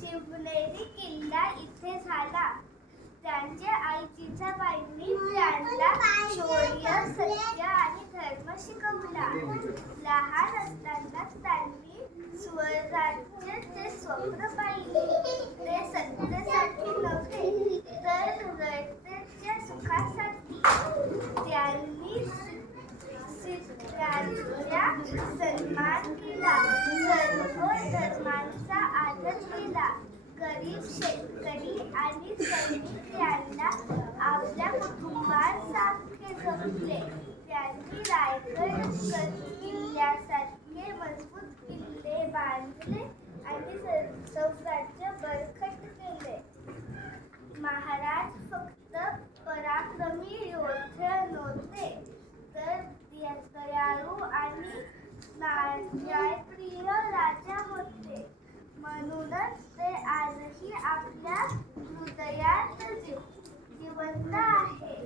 शिवनेरी किल्ला इथे झाला. त्यांच्या आई जिजाबाईंनी त्यांना शौर्य, सत्य आणि धर्म शिकवला. लहान असतानाच त्यांनी स्वराज्याचे स्वप्न पाहिले. ते सत्तेसाठी नव्हे तर रयतेच्या सुखासाठी. त्यांनी स्त्रियांचा सन्मान केला, सर्व धर्मांचा आदर केला. गरीब शेतकरी आणि सैनिक यांना आपल्या कुटुंबासारखे जपले. त्यांनी रायगड किल्ल्यासारखे मजबूत किल्ले बांधले आणि साम्राज्य बळकट केले. महाराज फक्त पराक्रमी योद्धे नव्हते तर दयाळू आणि न्यायप्रिय राजा होते. म्हणूनच ते आजही आपल्या हृदयात जिवंत आहे.